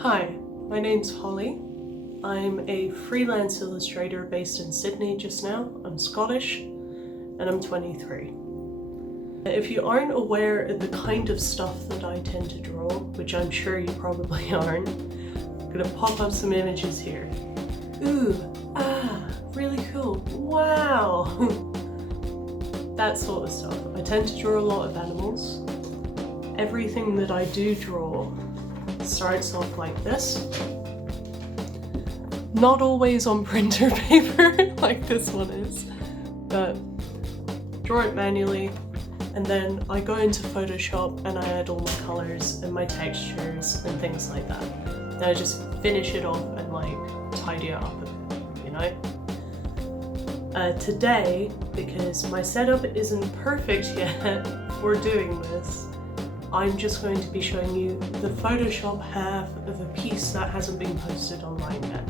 Hi, my name's Holly. I'm a freelance illustrator based in Sydney just now. I'm Scottish and I'm 23. If you aren't aware of the kind of stuff that I tend to draw, which I'm sure you probably aren't, I'm gonna pop up some images here. Ooh, really cool, wow! That sort of stuff. I tend to draw a lot of animals. Everything that I do draw starts off like this. Not always on printer paper like this one is, but draw it manually, and then I go into Photoshop and I add all my colors and my textures and things like that. Then I just finish it off and like tidy it up a bit, you know? Today, because my setup isn't perfect yet for doing this, I'm just going to be showing you the Photoshop half of a piece that hasn't been posted online yet.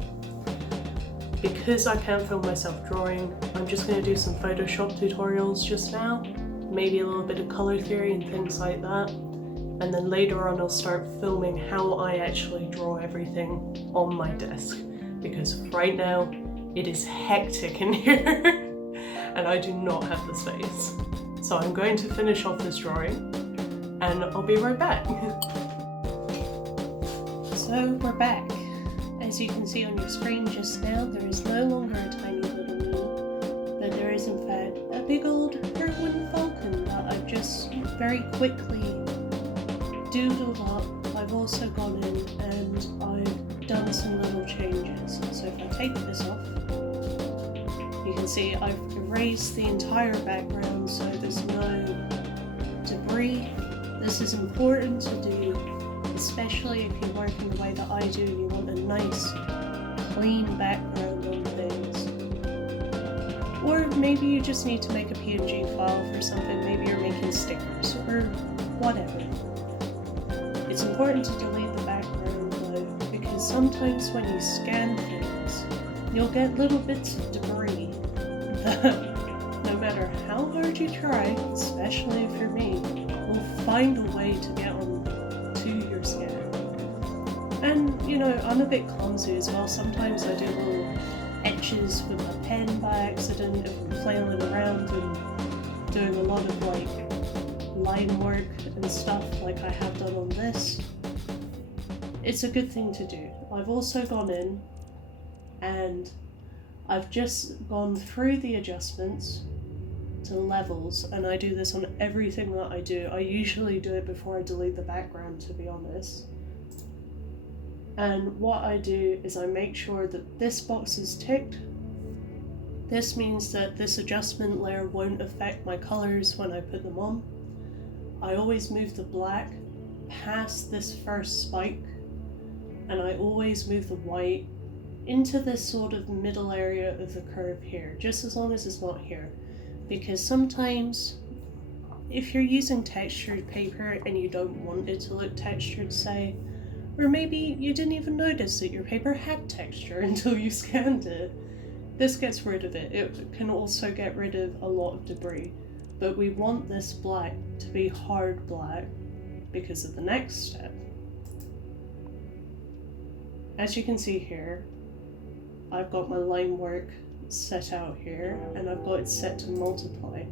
Because I can't film myself drawing, I'm just going to do some Photoshop tutorials just now, maybe a little bit of color theory and things like that, and then later on I'll start filming how I actually draw everything on my desk, because right now it is hectic in here and I do not have the space. So I'm going to finish off this drawing and I'll be right back. So we're back. As you can see on your screen just now, there is no longer a tiny little me, but there is in fact a big old Peregrine Falcon that I've just very quickly doodled up. I've also gone in and I've done some little changes. So if I take this off, you can see I've erased the entire background so there's no debris. This is important to do, especially if you're working the way that I do and you want a nice, clean background on things. Or maybe you just need to make a PNG file for something, maybe you're making stickers, or whatever. It's important to delete the background though, because sometimes when you scan things, you'll get little bits of debris that, no matter how hard you try, especially if you're me, will find a way to get on to your scan. And you know, I'm a bit clumsy as well. Sometimes I do little etches with my pen by accident if I'm flailing around and doing a lot of like line work and stuff like I have done on this. It's a good thing to do. I've also gone in and I've just gone through the adjustments to levels, and I do this on everything that I do. I usually do it before I delete the background, to be honest. And what I do is I make sure that this box is ticked. This means that this adjustment layer won't affect my colors when I put them on. I always move the black past this first spike, and I always move the white into this sort of middle area of the curve here, just as long as it's not here. Because sometimes, if you're using textured paper and you don't want it to look textured, say, or maybe you didn't even notice that your paper had texture until you scanned it, this gets rid of it. It can also get rid of a lot of debris. But we want this black to be hard black because of the next step. As you can see here, I've got my line work set out here and I've got it set to multiply.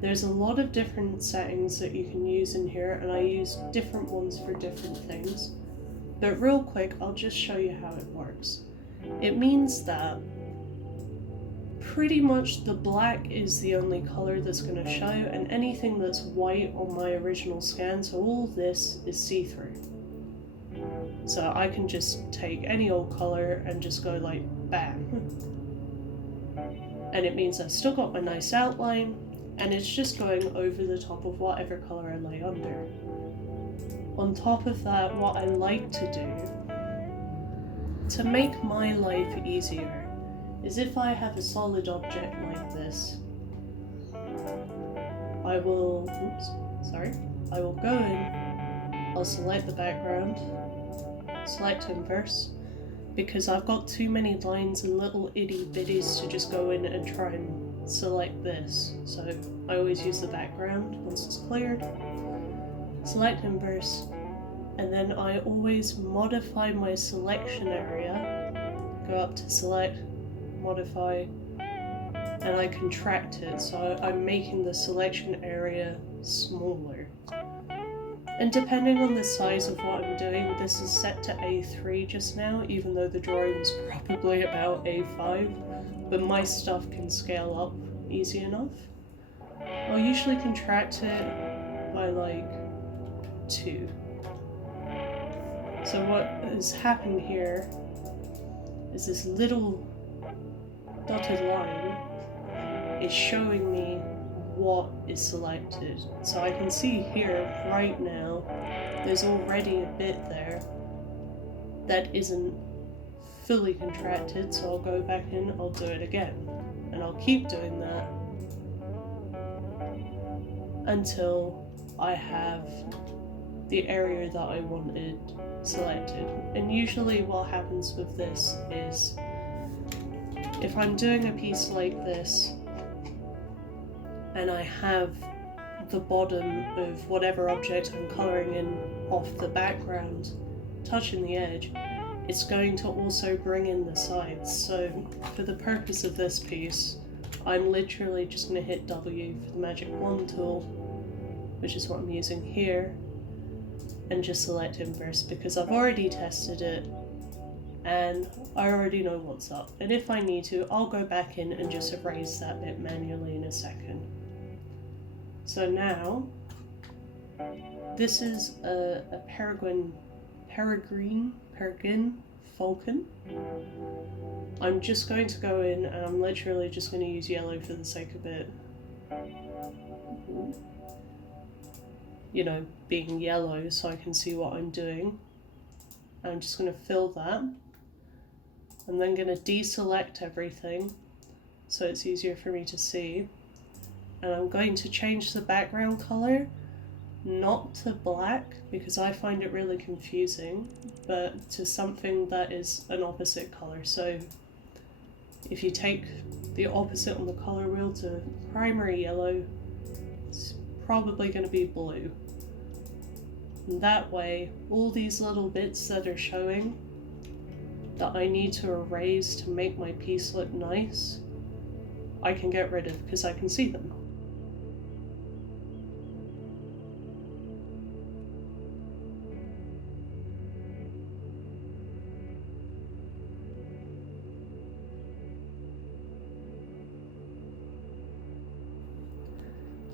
There's a lot of different settings that you can use in here and I use different ones for different things. But real quick, I'll just show you how it works. It means that pretty much the black is the only color that's going to show, and anything that's white on my original scan, so all this is see-through. So I can just take any old color and just go like bam. And it means I've still got my nice outline, and it's just going over the top of whatever color I lay under. On top of that, what I like to do to make my life easier is if I have a solid object like this, I will go in, I'll select the background, select inverse, because I've got too many lines and little itty bitties to just go in and try and select this. So I always use the background once it's cleared. Select inverse, and then I always modify my selection area, go up to select, modify, and I contract it, so I'm making the selection area smaller. And depending on the size of what I'm doing, this is set to A3 just now, even though the drawing was probably about A5, but my stuff can scale up easy enough. I'll usually contract it by like 2. So what has happened here is this little dotted line is showing me what is selected. So I can see here right now there's already a bit there that isn't fully contracted, so I'll go back in, I'll do it again, and I'll keep doing that until I have the area that I wanted selected. And usually what happens with this is, if I'm doing a piece like this and I have the bottom of whatever object I'm colouring in off the background touching the edge, it's going to also bring in the sides. So for the purpose of this piece, I'm literally just going to hit W for the magic wand tool, which is what I'm using here, and just select inverse because I've already tested it and I already know what's up. And if I need to, I'll go back in and just erase that bit manually in a second. So now, this is a Peregrine Falcon. I'm just going to go in and I'm literally just going to use yellow for the sake of it. You know, being yellow so I can see what I'm doing. I'm just going to fill that. I'm then going to deselect everything so it's easier for me to see. And I'm going to change the background color, not to black because I find it really confusing, but to something that is an opposite color. So if you take the opposite on the color wheel to primary yellow, it's probably going to be blue. And that way, all these little bits that are showing that I need to erase to make my piece look nice, I can get rid of because I can see them.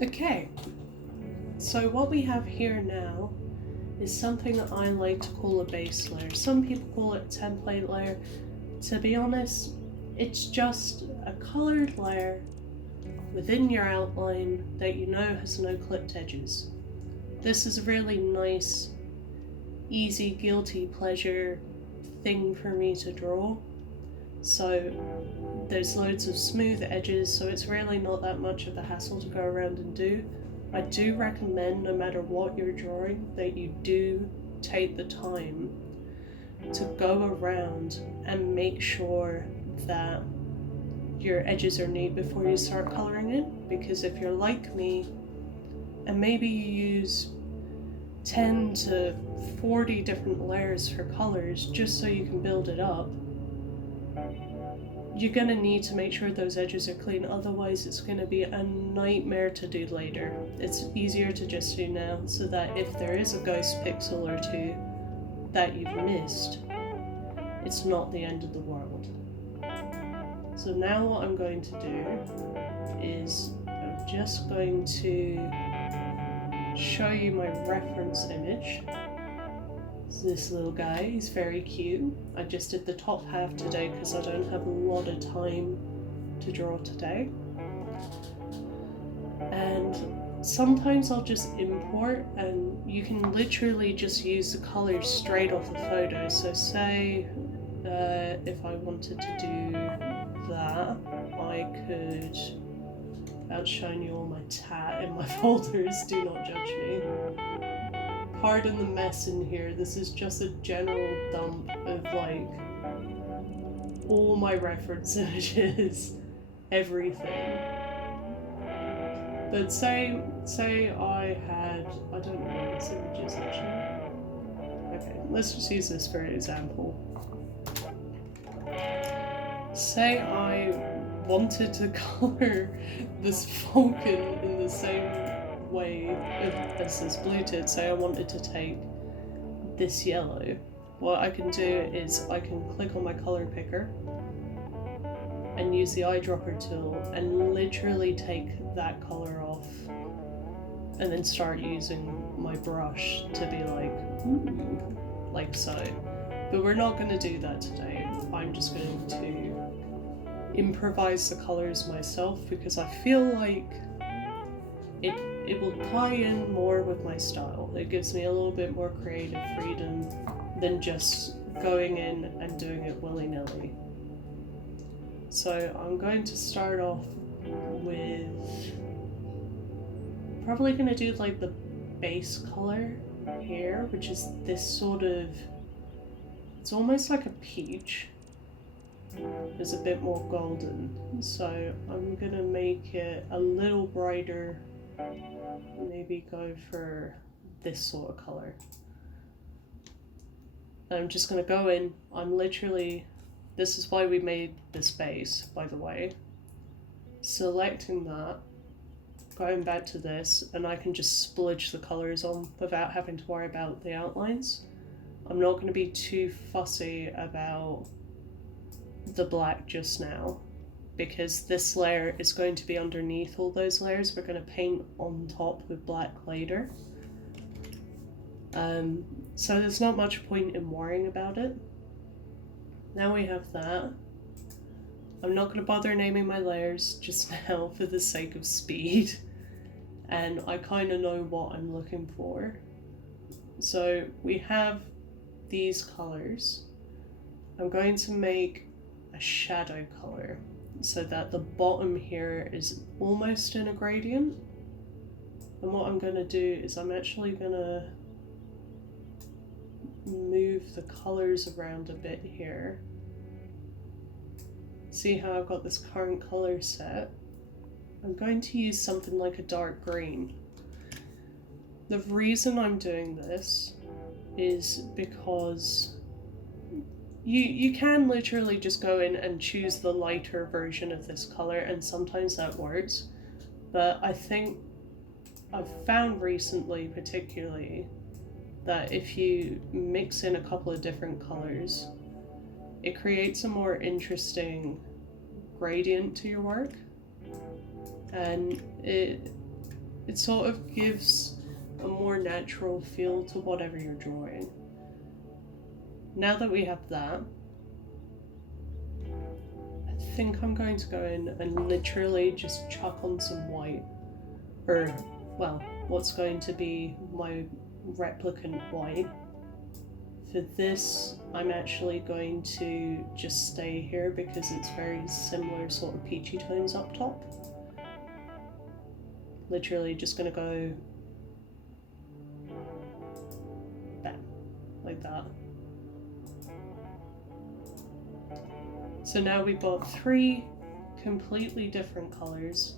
Okay, so what we have here now is something that I like to call a base layer. Some people call it a template layer. To be honest, it's just a colored layer within your outline that you know has no clipped edges. This is a really nice, easy, guilty pleasure thing for me to draw. So there's loads of smooth edges, so it's really not that much of a hassle to go around and do. I do recommend, no matter what you're drawing, that you do take the time to go around and make sure that your edges are neat before you start colouring in, because if you're like me and maybe you use 10 to 40 different layers for colours just so you can build it up, you're going to need to make sure those edges are clean, otherwise it's going to be a nightmare to do later. It's easier to just do now, so that if there is a ghost pixel or two that you've missed, it's not the end of the world. So now what I'm going to do is I'm just going to show you my reference image. It's this little guy, he's very cute. I just did the top half today because I don't have a lot of time to draw today. And sometimes I'll just import, and you can literally just use the colors straight off the photo. So say if I wanted to do that, I could, without showing you all my tat in my folders, do not judge me. Pardon the mess in here, this is just a general dump of like all my reference images, everything. But say I had, I don't know what this image is actually. Okay, let's just use this for an example. Say I wanted to color this falcon in the same way as this blue tit. Say I wanted to take this yellow. What I can do is I can click on my color picker and use the eyedropper tool and literally take that color off and then start using my brush to be like, ooh, like so. But we're not going to do that today. I'm just going to improvise the colors myself because I feel like it will tie in more with my style. It gives me a little bit more creative freedom than just going in and doing it willy-nilly. So I'm going to start off with, probably going to do like the base color here, which is this sort of, it's almost like a peach. It's a bit more golden. So I'm going to make it a little brighter, maybe go for this sort of color. I'm just going to go in, I'm literally, this is why we made this base, by the way. Selecting that, going back to this, and I can just splodge the colors on without having to worry about the outlines. I'm not going to be too fussy about the black just now, because this layer is going to be underneath all those layers. We're going to paint on top with black later. So there's not much point in worrying about it. Now we have that. I'm not going to bother naming my layers just now for the sake of speed. And I kind of know what I'm looking for. So we have these colors. I'm going to make a shadow color so that the bottom here is almost in a gradient. And what I'm going to do is I'm actually going to move the colors around a bit here. See how I've got this current color set? I'm going to use something like a dark green. The reason I'm doing this is because you can literally just go in and choose the lighter version of this color, and sometimes that works, but I think I've found recently particularly that if you mix in a couple of different colors, it creates a more interesting gradient to your work, and it sort of gives a more natural feel to whatever you're drawing. Now that we have that, I think I'm going to go in and literally just chuck on some white, or well, what's going to be my replicant white. For this, I'm actually going to just stay here because it's very similar sort of peachy tones up top. Literally just gonna go bam, like that. So now we've got three completely different colors.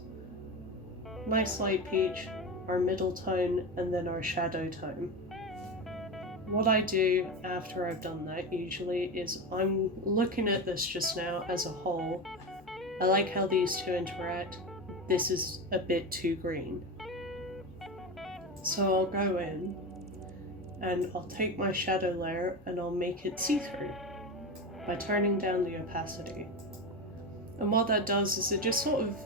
Nice light peach, our middle tone, and then our shadow tone. What I do after I've done that usually is I'm looking at this just now as a whole. I like how these two interact. This is a bit too green. So I'll go in and I'll take my shadow layer and I'll make it see-through by turning down the opacity. And what that does is it just sort of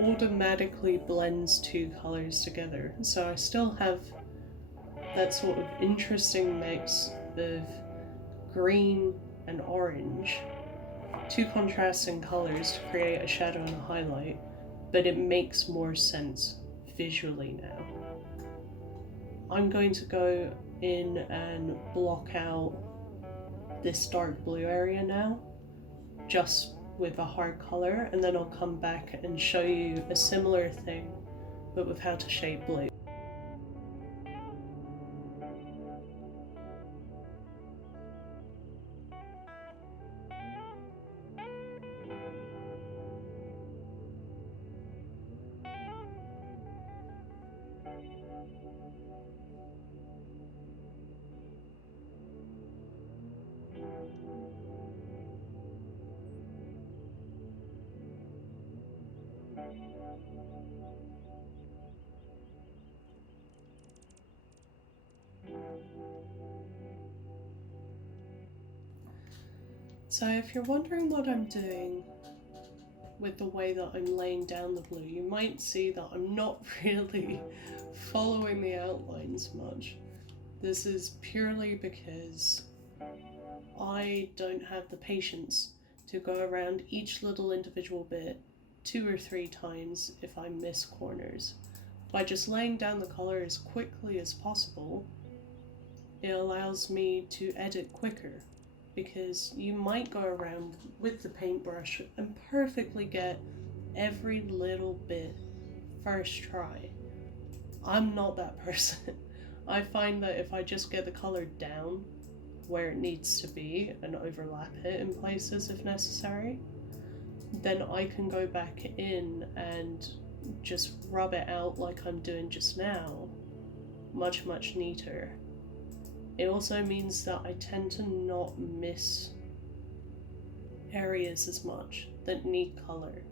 automatically blends two colors together. So I still have that sort of interesting mix of green and orange, two contrasting colors to create a shadow and a highlight, but it makes more sense visually now. I'm going to go in and block out this dark blue area now, just with a hard color, and then I'll come back and show you a similar thing, but with how to shape blue. So if you're wondering what I'm doing with the way that I'm laying down the blue, you might see that I'm not really following the outlines much. This is purely because I don't have the patience to go around each little individual bit 2 or 3 times if I miss corners. By just laying down the color as quickly as possible, it allows me to edit quicker, because you might go around with the paintbrush and perfectly get every little bit first try. I'm not that person. I find that if I just get the color down where it needs to be and overlap it in places if necessary, then I can go back in and just rub it out like I'm doing just now, much neater. It also means that I tend to not miss areas as much that need color,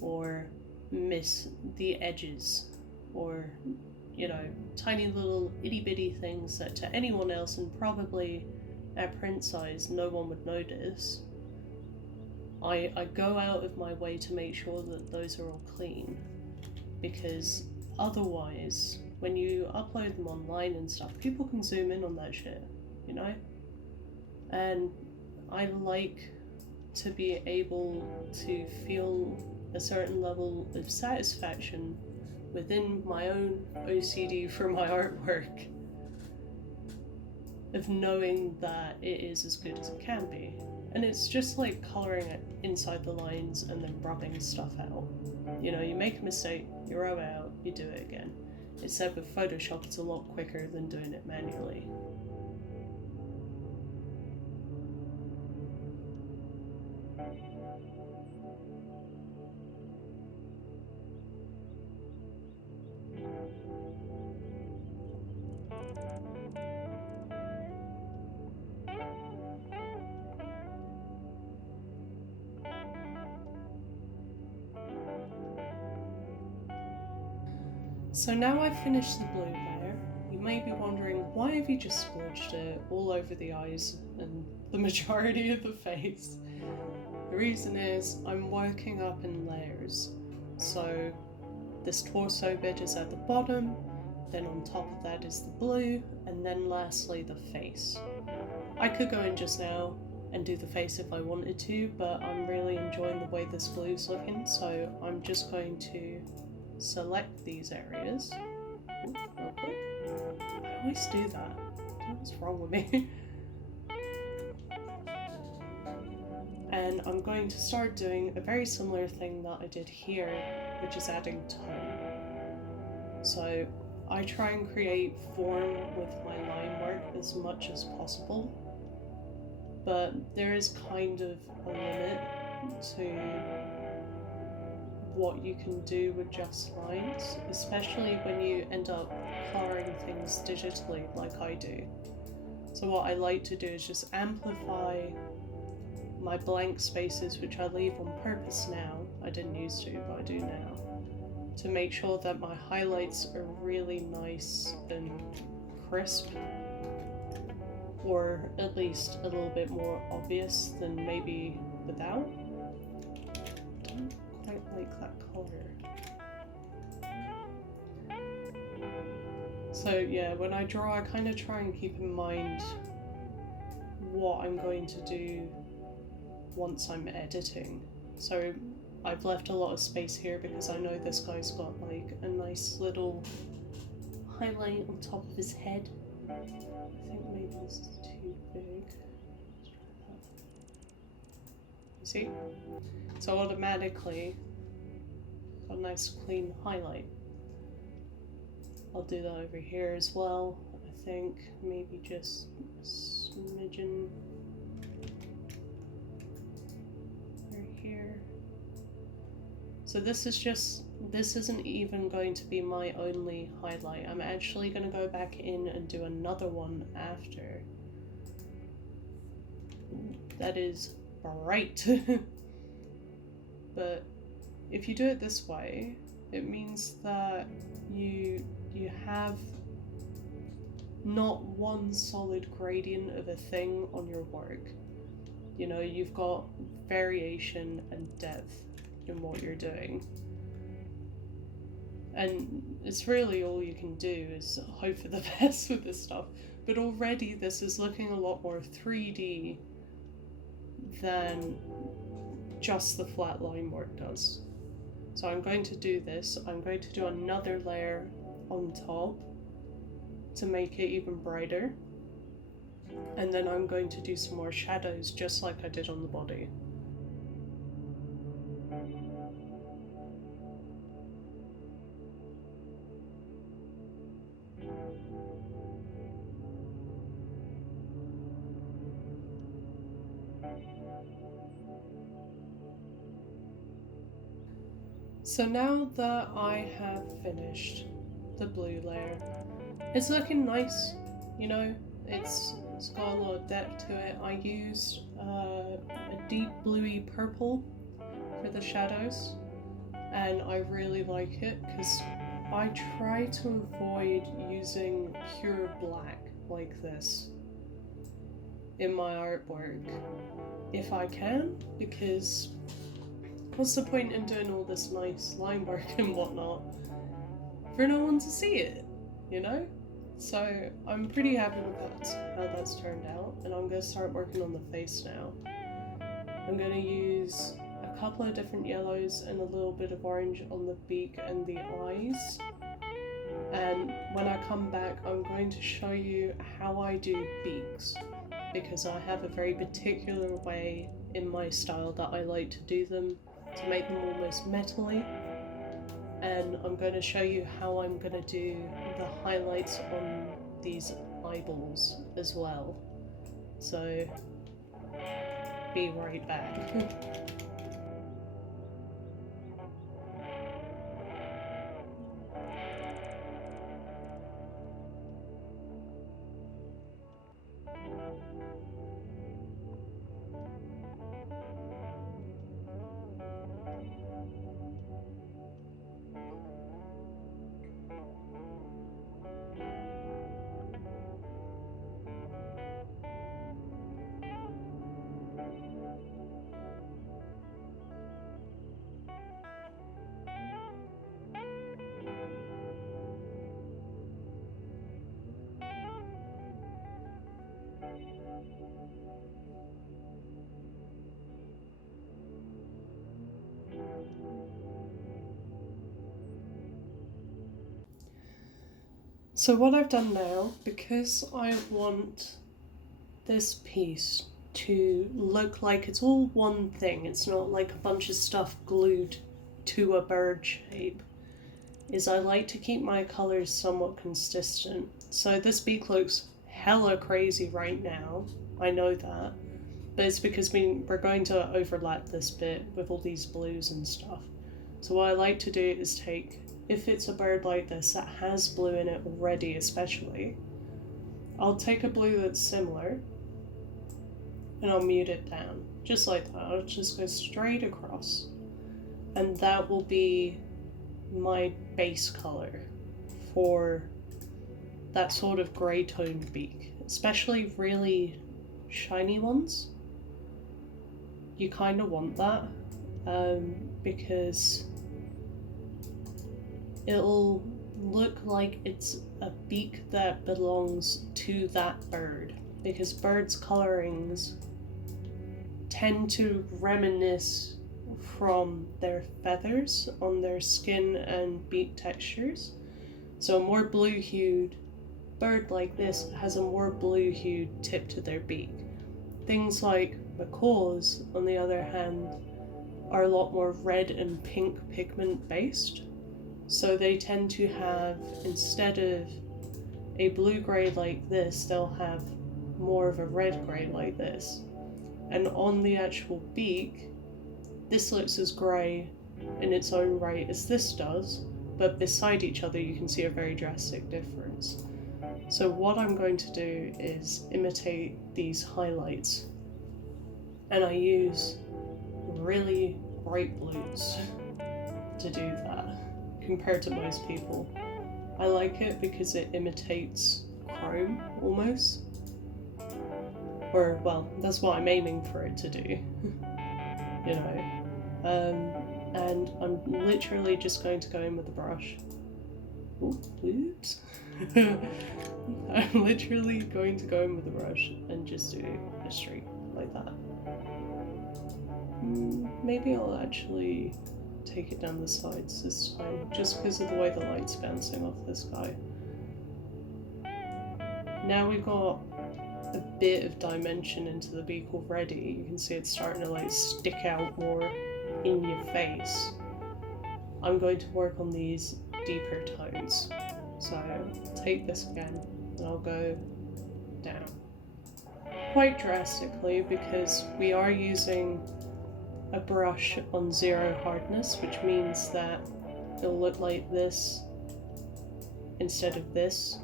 or miss the edges, or, you know, tiny little itty bitty things that to anyone else, and probably at print size, no one would notice. I go out of my way to make sure that those are all clean, because otherwise, when you upload them online and stuff, people can zoom in on that shit, you know? And I like to be able to feel a certain level of satisfaction within my own OCD for my artwork, of knowing that it is as good as it can be. And it's just like colouring it inside the lines and then rubbing stuff out. You know, you make a mistake, you rub it out, you do it again. Except with Photoshop, it's a lot quicker than doing it manually. So now I've finished the blue layer. You may be wondering, why have you just splodged it all over the eyes and the majority of the face? The reason is I'm working up in layers. So this torso bit is at the bottom, then on top of that is the blue, and then lastly the face. I could go in just now and do the face if I wanted to, but I'm really enjoying the way this blue is looking, so I'm just going to select these areas. Ooh, real quick. I always do that. What's wrong with me? And I'm going to start doing a very similar thing that I did here, which is adding tone. So I try and create form with my line work as much as possible, but there is kind of a limit to what you can do with just lines, especially when you end up coloring things digitally like I do. So what I like to do is just amplify my blank spaces, which I leave on purpose now. I didn't used to, but I do now, to make sure that my highlights are really nice and crisp, or at least a little bit more obvious than maybe without. I don't quite like that color. So yeah, when I draw, I kind of try and keep in mind what I'm going to do once I'm editing. So I've left a lot of space here because I know this guy's got like a nice little highlight on top of his head. I think maybe this is too big. Let's try that. You see? So automatically got a nice clean highlight. I'll do that over here as well. I think maybe just a smidgen right here. So this isn't even going to be my only highlight. I'm actually going to go back in and do another one after. That is bright. But if you do it this way, it means that you have not one solid gradient of a thing on your work. You know, you've got variation and depth in what you're doing. And it's really all you can do is hope for the best with this stuff. But already this is looking a lot more 3D than just the flat line work does. So I'm going to do this. I'm going to do another layer on top to make it even brighter. And then I'm going to do some more shadows just like I did on the body. So now that I have finished the blue layer, it's looking nice, you know, it's got a lot of depth to it. I used a deep bluey purple for the shadows, and I really like it because I try to avoid using pure black like this in my artwork if I can, because what's the point in doing all this nice line work and whatnot for no one to see it, you know? So I'm pretty happy with how that's turned out, and I'm going to start working on the face now. I'm going to use a couple of different yellows and a little bit of orange on the beak and the eyes. And when I come back, I'm going to show you how I do beaks, because I have a very particular way in my style that I like to do them, to make them almost metally. And I'm going to show you how I'm going to do the highlights on these eyeballs as well. So, be right back. So what I've done now, because I want this piece to look like it's all one thing, it's not like a bunch of stuff glued to a bird shape, is I like to keep my colours somewhat consistent. So this beak looks hella crazy right now, I know that, but it's because we're going to overlap this bit with all these blues and stuff. So what I like to do is take, if it's a bird like this that has blue in it already especially, I'll take a blue that's similar and I'll mute it down, just like that. I'll just go straight across, and that will be my base color for that sort of grey toned beak, especially really shiny ones. You kind of want that because it'll look like it's a beak that belongs to that bird, because birds' colorings tend to reminisce from their feathers on their skin and beak textures. So a more blue-hued bird like this has a more blue-hued tip to their beak. Things like macaws, on the other hand, are a lot more red and pink pigment based. So they tend to have, instead of a blue-grey like this, they'll have more of a red-grey like this. And on the actual beak, this looks as grey in its own right as this does, but beside each other you can see a very drastic difference. So what I'm going to do is imitate these highlights, and I use really bright blues. to do that compared to most people. I like it because it imitates chrome almost. Or, well, that's what I'm aiming for it to do, you know. And I'm literally just going to go in with the brush. Oops. I'm literally going to go in with the brush and just do a streak like that. Maybe I'll actually take it down the sides this time, just because of the way the light's bouncing off this guy. Now we've got a bit of dimension into the beak already. You can see it's starting to like stick out more in your face. I'm going to work on these deeper tones. So take this again and I'll go down quite drastically because we are using a brush on 0 hardness, which means that it'll look like this instead of this.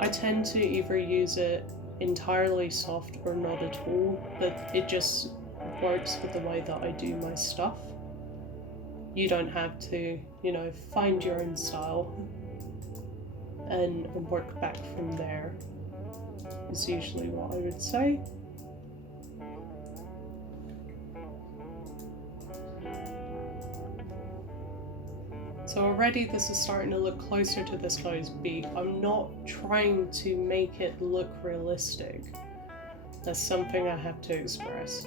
I tend to either use it entirely soft or not at all, but it just works with the way that I do my stuff. You don't have to, you know, find your own style and work back from there, is usually what I would say. So already this is starting to look closer to this guy's beak. I'm not trying to make it look realistic. That's something I have to express.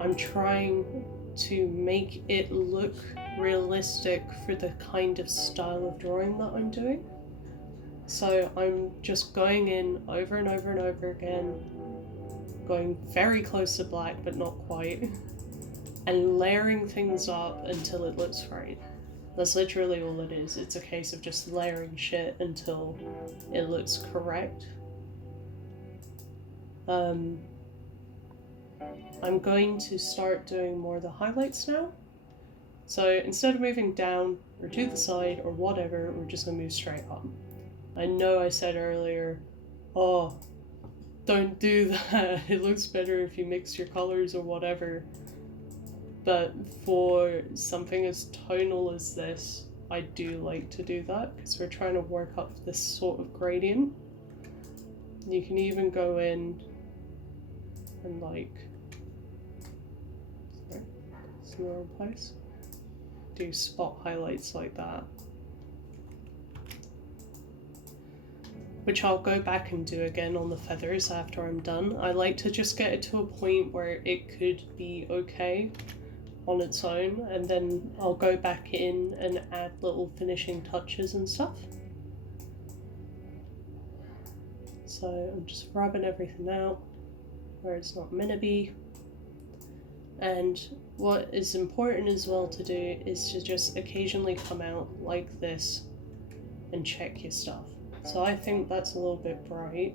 I'm trying to make it look realistic for the kind of style of drawing that I'm doing. So I'm just going in over and over and over again, going very close to black but not quite, and layering things up until it looks right. That's literally all it is. It's a case of just layering shit until it looks correct. I'm going to start doing more of the highlights now. So instead of moving down or to the side or whatever, we're just going to move straight up. I know I said earlier, oh, don't do that. It looks better if you mix your colors or whatever. But for something as tonal as this, I do like to do that because we're trying to work up this sort of gradient. You can even go in and like, sorry, it's in the wrong place. Do spot highlights like that. Which I'll go back and do again on the feathers after I'm done. I like to just get it to a point where it could be okay on its own, and then I'll go back in and add little finishing touches and stuff. So I'm just rubbing everything out where it's not meant to be. And what is important as well to do is to just occasionally come out like this and check your stuff. So I think that's a little bit bright,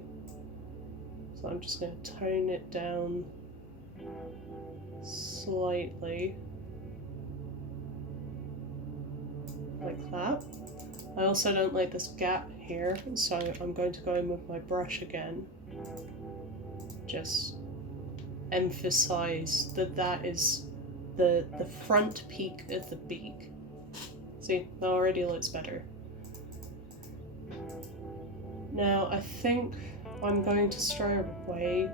so I'm just going to tone it down slightly, like that. I also don't like this gap here, so I'm going to go in with my brush again. Just emphasize that that is the front peak of the beak. See, that already looks better. Now I think I'm going to stray away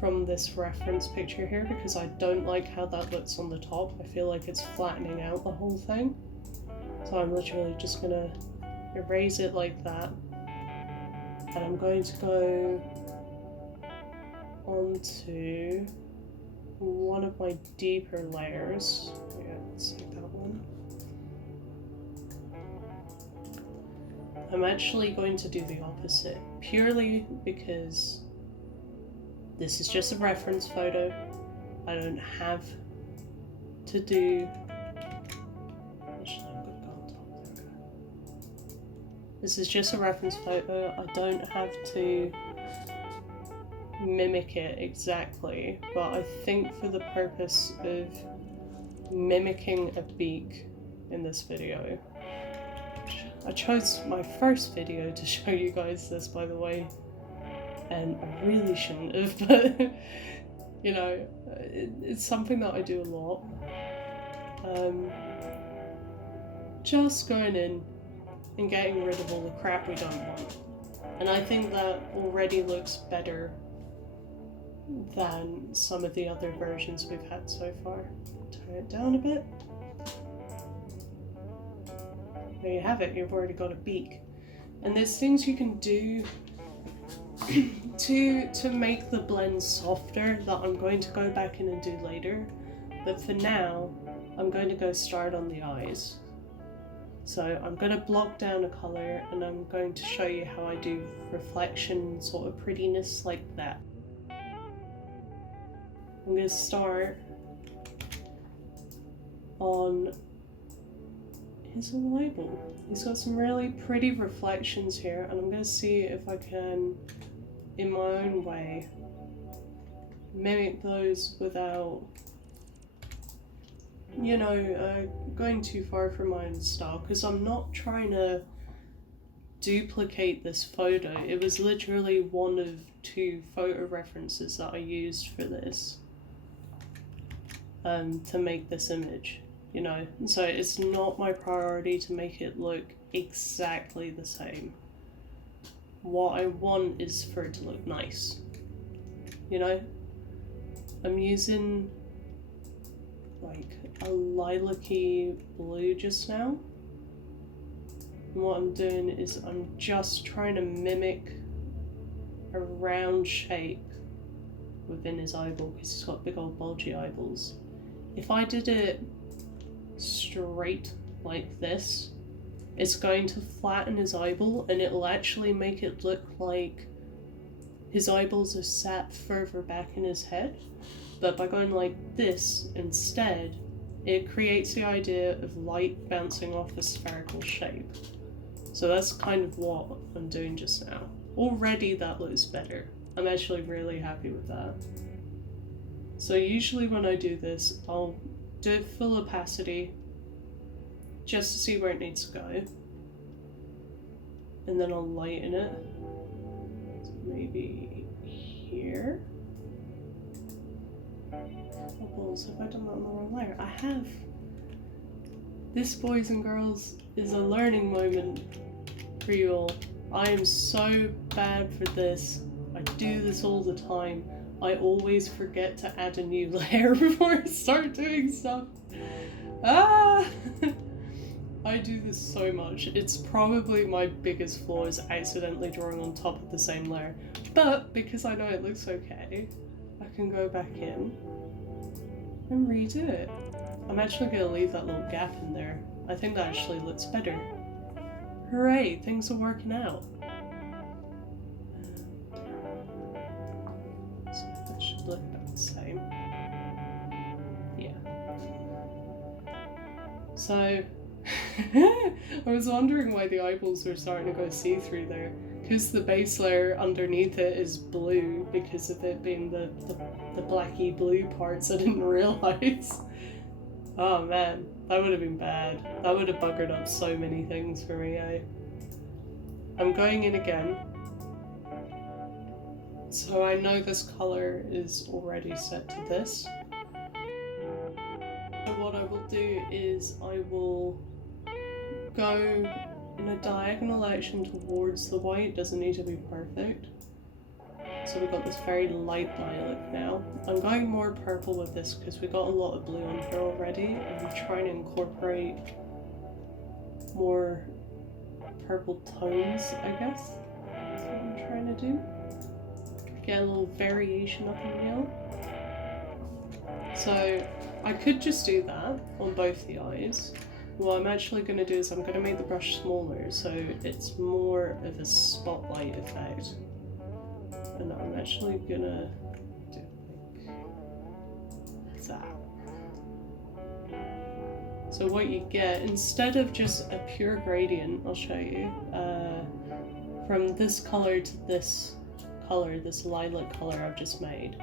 from this reference picture here because I don't like how that looks on the top. I feel like it's flattening out the whole thing. So I'm literally just gonna erase it like that. And I'm going to go onto one of my deeper layers. Yeah, let's take that one. I'm actually going to do the opposite, purely because this is just a reference photo. I don't have to do... Actually, I'm going to go on top there. This is just a reference photo. I don't have to mimic it exactly, but I think for the purpose of mimicking a beak in this video, I chose my first video to show you guys this, by the way, and I really shouldn't have, but you know, it's something that I do a lot. just going in and getting rid of all the crap we don't want. And I think that already looks better than some of the other versions we've had so far. Turn it down a bit. There you have it, you've already got a beak. And there's things you can do to make the blend softer that I'm going to go back in and do later. But for now, I'm going to go start on the eyes. So I'm going to block down a colour and I'm going to show you how I do reflection, sort of prettiness like that. I'm going to start on his eyeball. He's got some really pretty reflections here, and I'm going to see if I can, in my own way, mimic those without, you know, going too far from my own style, because I'm not trying to duplicate this photo. It was literally one of 2 photo references that I used for this to make this image, you know, so it's not my priority to make it look exactly the same. What I want is for it to look nice, you know. I'm using like a lilac-y blue just now, and what I'm doing is I'm just trying to mimic a round shape within his eyeball, because he's got big old bulgy eyeballs. If I did it straight like this, it's going to flatten his eyeball and it'll actually make it look like his eyeballs are sat further back in his head. But by going like this instead, it creates the idea of light bouncing off a spherical shape. So that's kind of what I'm doing just now. Already that looks better. I'm actually really happy with that. So usually when I do this, I'll do it full opacity just to see where it needs to go. And then I'll lighten it. So maybe here. Oh balls, have I done that on the wrong layer? I have. This, boys and girls, is a learning moment for you all. I am so bad for this. I do this all the time. I always forget to add a new layer before I start doing stuff. Ah! I do this so much. It's probably my biggest flaw, is accidentally drawing on top of the same layer. But because I know it looks okay, I can go back in and redo it. I'm actually going to leave that little gap in there. I think that actually looks better. Hooray, things are working out. So that should look about the same. Yeah. So, I was wondering why the eyeballs were starting to go see-through there. Because the base layer underneath it is blue, because of it being the blacky blue parts, I didn't realise. Oh man, that would have been bad. That would have buggered up so many things for me, eh? I'm going in again. So I know this colour is already set to this. So what I will do is I will go in a diagonal action towards the white. It doesn't need to be perfect. So we've got this very light lilac now. I'm going more purple with this because we got a lot of blue on here already, and I'm trying to incorporate more purple tones, I guess. That's what I'm trying to do. Get a little variation up in here. So I could just do that on both the eyes. What I'm actually going to do is I'm going to make the brush smaller so it's more of a spotlight effect. And I'm actually going to do like that. So what you get, instead of just a pure gradient, I'll show you, from this color to this color, this lilac color I've just made,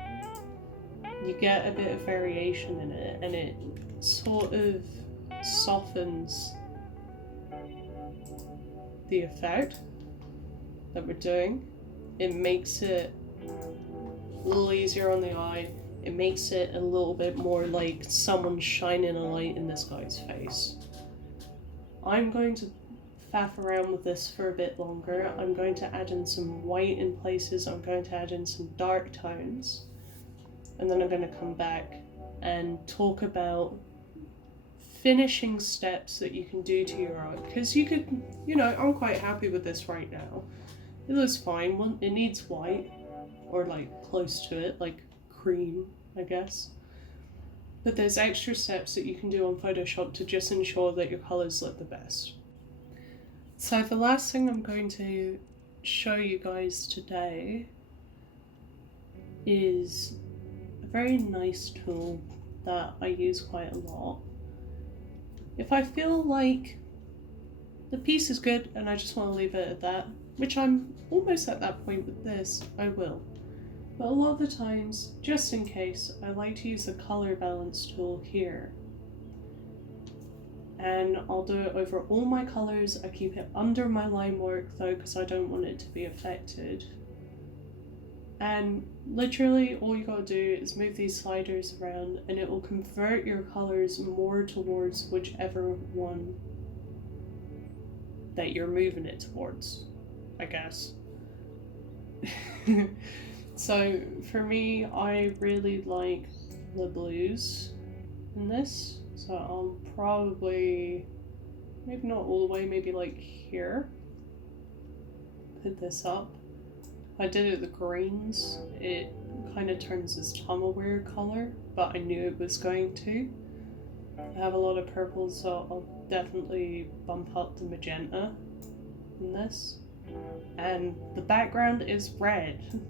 you get a bit of variation in it, and it sort of softens the effect that we're doing. It makes it a little easier on the eye. It makes it a little bit more like someone shining a light in this guy's face. I'm going to faff around with this for a bit longer. I'm going to add in some white in places, I'm going to add in some dark tones, and then I'm going to come back and talk about finishing steps that you can do to your art, because you could, you know, I'm quite happy with this right now. It looks fine. Well, it needs white, or like close to it, like cream, I guess. But there's extra steps that you can do on Photoshop to just ensure that your colors look the best. So the last thing I'm going to show you guys today is a very nice tool that I use quite a lot. If I feel like the piece is good and I just want to leave it at that, which I'm almost at that point with this, I will. But a lot of the times, just in case, I like to use the color balance tool here. And I'll do it over all my colors. I keep it under my line work though, because I don't want it to be affected. And literally all you gotta do is move these sliders around and it will convert your colors more towards whichever one that you're moving it towards, I guess. So for me, I really like the blues in this. So I'll probably, maybe not all the way, maybe like here, put this up. I did it the greens, it kind of turns this tumbleweed color, but I knew it was going to. I have a lot of purples, so I'll definitely bump up the magenta in this. And the background is red.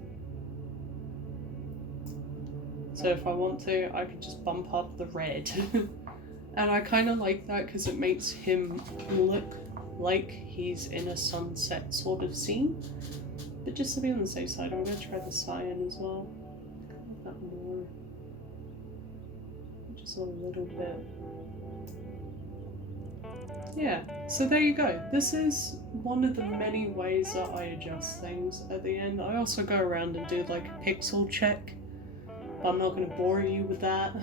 So if I want to, I could just bump up the red. And I kind of like that because it makes him look like he's in a sunset sort of scene. But just to be on the safe side, I'm going to try the cyan as well. That more. Just a little bit. Yeah, so there you go. This is one of the many ways that I adjust things at the end. I also go around and do like a pixel check, but I'm not going to bore you with that.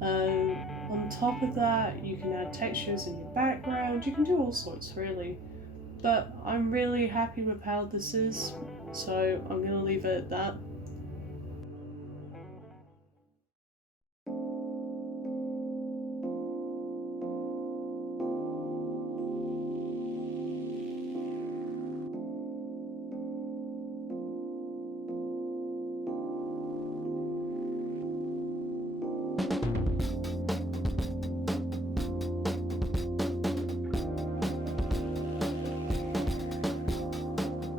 On top of that, you can add textures in your background. You can do all sorts, really. But I'm really happy with how this is, so I'm going to leave it at that.